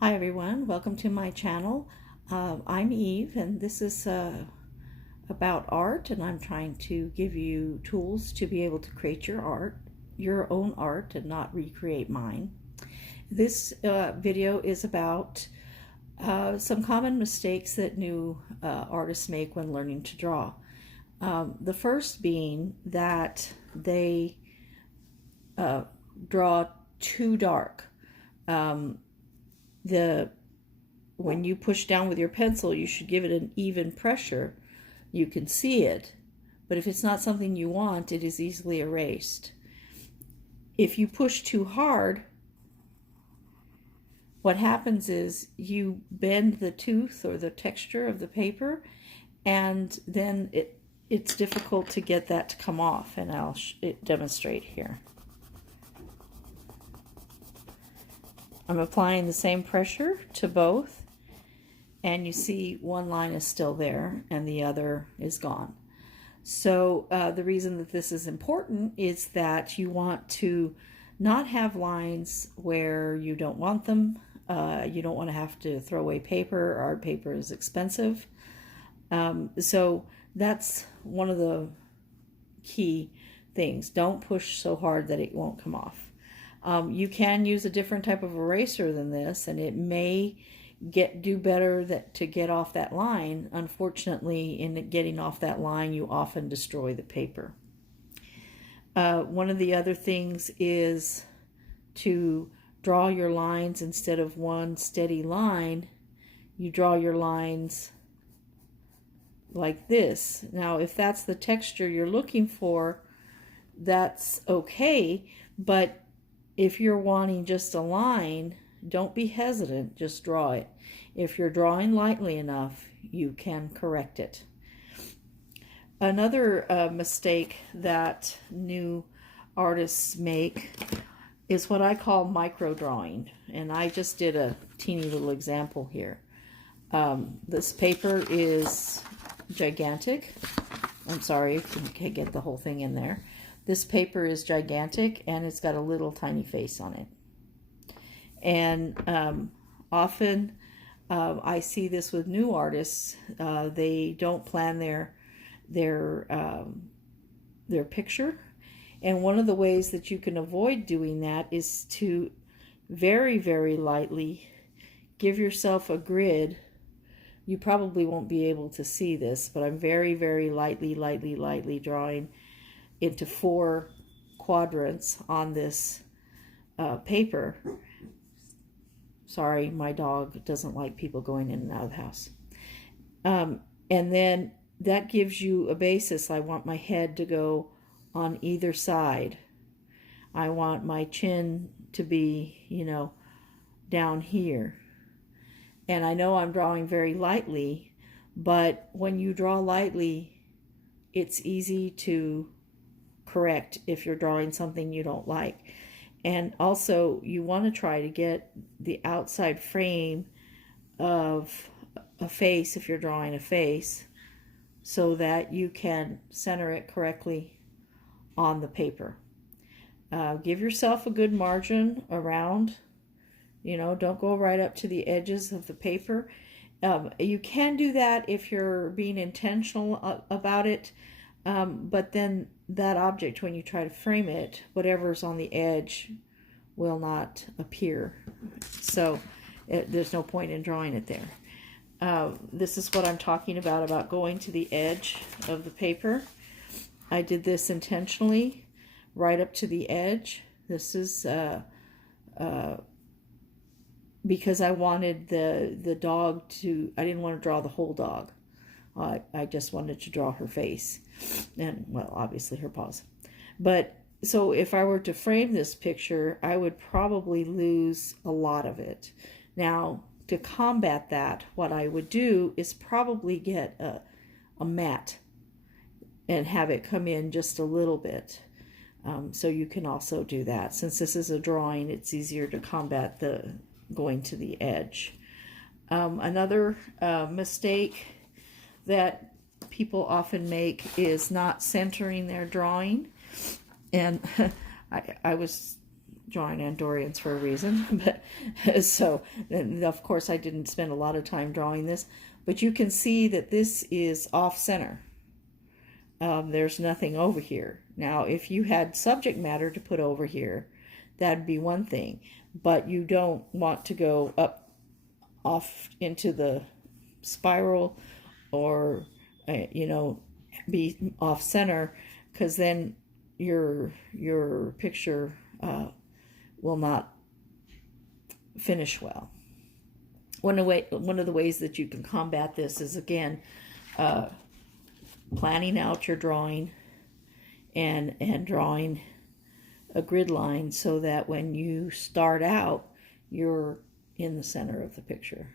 Hi everyone, welcome to my channel. I'm Eve and this is about art, and I'm trying to give you tools to be able to create your own art and not recreate mine. This video is about some common mistakes that new artists make when learning to draw. The first being that they draw too dark. When you push down with your pencil, you should give it an even pressure. You can see it, but if it's not something you want, it is easily erased. If you push too hard, what happens is you bend the tooth or the texture of the paper, and then it's difficult to get that to come off, and I'll demonstrate here. I'm applying the same pressure to both, and you see one line is still there and the other is gone. So the reason that this is important is that you want to not have lines where you don't want them. You don't want to have to throw away paper. Art paper is expensive. So that's one of the key things. Don't push so hard that it won't come off. You can use a different type of eraser than this, and it may do better to get off that line. Unfortunately, in getting off that line, you often destroy the paper. One of the other things is to draw your lines instead of one steady line. You draw your lines like this. Now, if that's the texture you're looking for, that's okay, but if you're wanting just a line, don't be hesitant, just draw it. If you're drawing lightly enough, you can correct it. Another mistake that new artists make is what I call micro drawing, and I just did a teeny little example here. This paper is gigantic. I'm sorry if you can't get the whole thing in there. This paper is gigantic, and it's got a little tiny face on it. And often I see this with new artists. They don't plan their picture. And one of the ways that you can avoid doing that is to very, very lightly give yourself a grid. You probably won't be able to see this, but I'm very, very lightly drawing into 4 quadrants on this paper. Sorry, my dog doesn't like people going in and out of the house. And then that gives you a basis. I want my head to go on either side. I want my chin to be, down here. And I know I'm drawing very lightly, but when you draw lightly, it's easy to correct if you're drawing something you don't like. And also, you want to try to get the outside frame of a face, if you're drawing a face, so that you can center it correctly on the paper. Give yourself a good margin around. Don't go right up to the edges of the paper. You can do that if you're being intentional about it, but then that object, when you try to frame it, whatever's on the edge will not appear. So there's no point in drawing it there. This is what I'm talking about going to the edge of the paper. I did this intentionally, right up to the edge. This is because I wanted the dog to, I didn't want to draw the whole dog. I just wanted to draw her face and, well, obviously her paws. But so if I were to frame this picture, I would probably lose a lot of it. Now, to combat that, what I would do is probably get a mat and have it come in just a little bit. So you can also do that. Since this is a drawing, it's easier to combat the going to the edge. Another mistake that people often make is not centering their drawing. And I was drawing Andorians for a reason. But so, and of course, I didn't spend a lot of time drawing this. But you can see that this is off-center. There's nothing over here. Now, if you had subject matter to put over here, that'd be one thing. But you don't want to go up off into the spiral or, be off-center, because then your picture will not finish well. One of the ways that you can combat this is, again, planning out your drawing and drawing a grid line so that when you start out, you're in the center of the picture.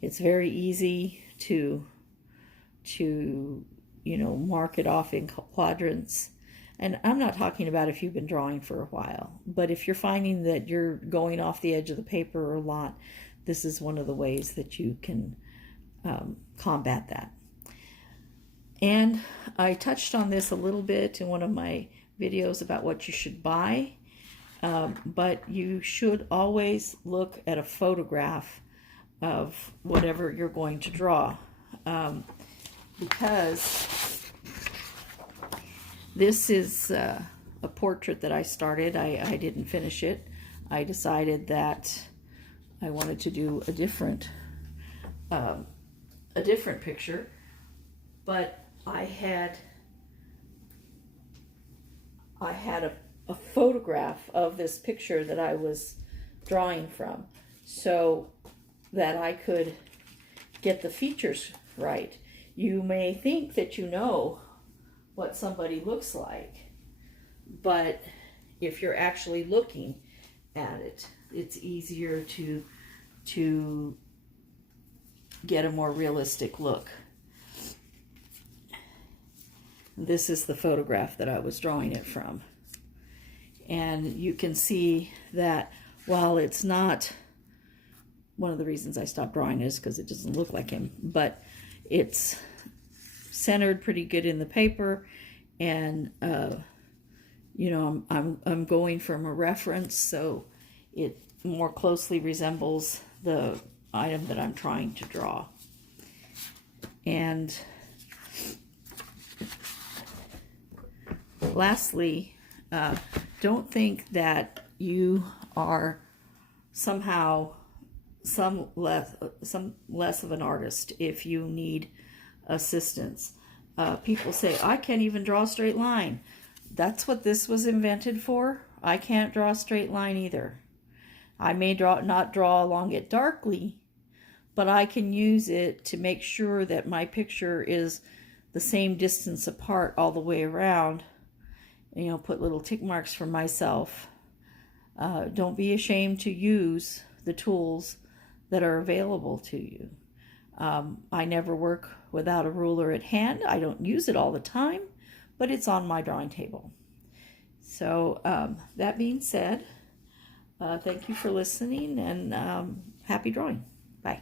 It's very easy to mark it off in quadrants. And I'm not talking about if you've been drawing for a while, but if you're finding that you're going off the edge of the paper a lot, this is one of the ways that you can combat that. And I touched on this a little bit in one of my videos about what you should buy, but you should always look at a photograph of whatever you're going to draw, because this is a portrait that I started. I didn't finish it. I decided that I wanted to do a different picture, but I had a photograph of this picture that I was drawing from, so that I could get the features right. You may think that you know what somebody looks like, but if you're actually looking at it, it's easier to get a more realistic look. This is the photograph that I was drawing it from. And you can see that while it's not, one of the reasons I stopped drawing is because it doesn't look like him, but it's centered pretty good in the paper, and I'm going from a reference, so it more closely resembles the item that I'm trying to draw. And lastly, don't think that you are somehow some less of an artist if you need assistance. People say, I can't even draw a straight line. That's what this was invented for. I can't draw a straight line either. I may not draw along it darkly, but I can use it to make sure that my picture is the same distance apart all the way around. Put little tick marks for myself. Don't be ashamed to use the tools that are available to you. I never work without a ruler at hand. I don't use it all the time, but it's on my drawing table. So that being said, thank you for listening, and happy drawing. Bye.